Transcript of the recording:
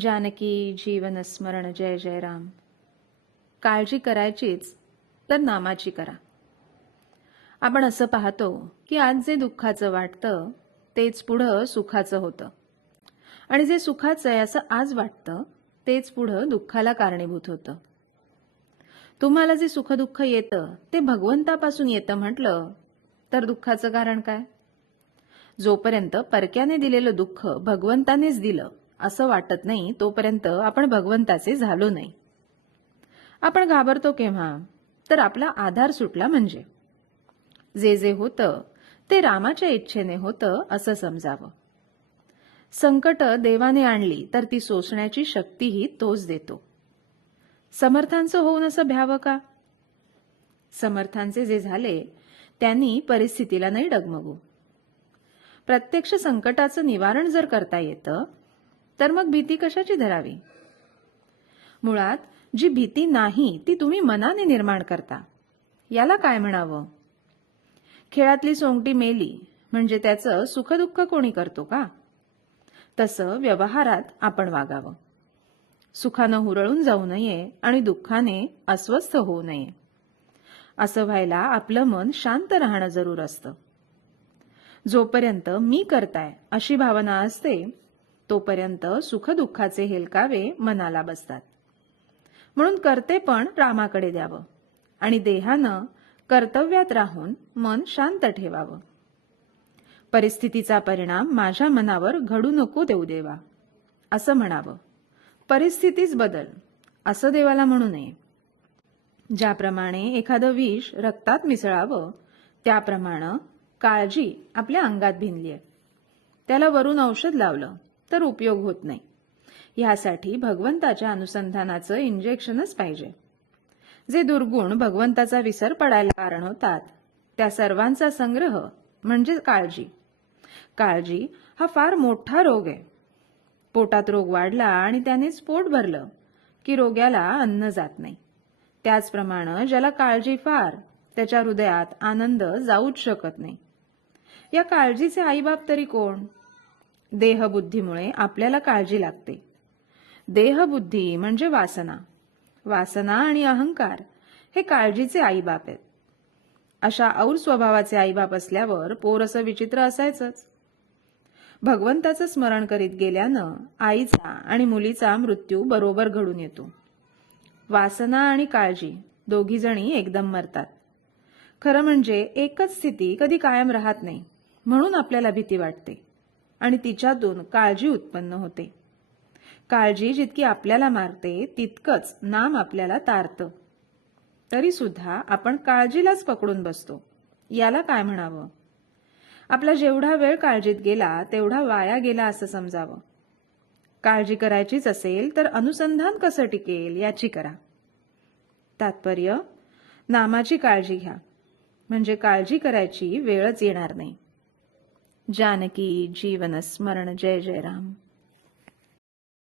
जानकी जीवन स्मरण जय जय राम. काळजी करायचीच तर नामाची करा. आपण असं पाहतो की आज जे दुःखाचं वाटतं तेच पुढं सुखाचं होतं, आणि जे सुखाचं आहे असं आज वाटतं तेच पुढं दुःखाला कारणीभूत होतं. तुम्हाला जे सुखदुःख येतं ते भगवंतापासून येतं म्हटलं तर दुःखाचं कारण काय? जोपर्यंत परक्याने दिलेलं दुःख भगवंतानेच दिलं असं वाटत नाही तोपर्यंत आपण भगवंताचे झालो नाही. आपण घाबरतो केव्हा? तर आपला आधार सुटला म्हणजे. जे होतं ते रामाच्या इच्छेने होतं असं समजावं. संकट देवाने आणली तर ती सोसण्याची शक्तीही तोच देतो. समर्थांचं होऊन असं भ्यावं का? समर्थांचे जे झाले त्यांनी परिस्थितीला नाही डगमगू. प्रत्यक्ष संकटाचं निवारण जर करता येतं तर मग भीती कशाची धरावी? मुळात जी भीती नाही ती तुम्ही मनाने निर्माण करता, याला काय म्हणावं? खेळातली सोंगटी मेली म्हणजे त्याचं सुखदुःख कोणी करतो का? तसं व्यवहारात आपण वागावं. सुखानं हुरळून जाऊ नये आणि दुःखाने अस्वस्थ होऊ नये. असं व्हायला आपलं मन शांत राहणं जरूर असतं. जोपर्यंत मी करताय अशी भावना असते तोपर्यंत सुखदुःखाचे हेलकावे मनाला बसतात. म्हणून करते पण रामाकडे द्यावं आणि देहानं कर्तव्यात राहून मन शांत ठेवावं. परिस्थितीचा परिणाम माझ्या मनावर घडू नको देऊ देवा असं म्हणावं. परिस्थितीच बदल असं देवाला म्हणू नये. ज्याप्रमाणे एखादं विष रक्तात मिसळावं त्याप्रमाणे काळजी आपल्या अंगात भिनलीय. त्याला वरून औषध लावलं तर उपयोग होत नाही. यासाठी भगवंताच्या अनुसंधानाचं इंजेक्शनच पाहिजे. जे दुर्गुण भगवंताचा विसर पडायला कारण होतात त्या सर्वांचा संग्रह म्हणजे काळजी. काळजी हा फार मोठा रोग आहे. पोटात रोग वाढला आणि त्यानेच पोट भरलं की रोग्याला अन्न जात नाही. त्याचप्रमाणे ज्याला काळजी फार त्याच्या हृदयात आनंद जाऊच शकत नाही. या काळजीचे आईबाप तरी कोण? देहबुद्धीमुळे आपल्याला काळजी लागते. देहबुद्धी म्हणजे वासना. वासना आणि अहंकार हे काळजीचे आईबाप आहेत. अशा और स्वभावाचे आईबाप असल्यावर पोर असं विचित्र असायचंच. भगवंताचं स्मरण करीत गेल्यानं आईचा आणि मुलीचा मृत्यू बरोबर घडून येतो. वासना आणि काळजी दोघी जणी एकदम मरतात. खरं म्हणजे एकच स्थिती कधी कायम राहत नाही, म्हणून आपल्याला भीती वाटते आणि तिच्यातून काळजी उत्पन्न होते. काळजी जितकी आपल्याला मारते तितकंच नाम आपल्याला तारतं. तरी सुद्धा आपण काळजीलाच पकडून बसतो. याला काय म्हणावं? आपला जेवढा वेळ काळजीत गेला तेवढा वाया गेला असं समजावं. काळजी करायचीच असेल तर अनुसंधान कसं टिकेल याची करा. तात्पर्य, नामाची काळजी घ्या म्हणजे काळजी करायची वेळच येणार नाही. जानकी जीवन स्मरण जय जय राम.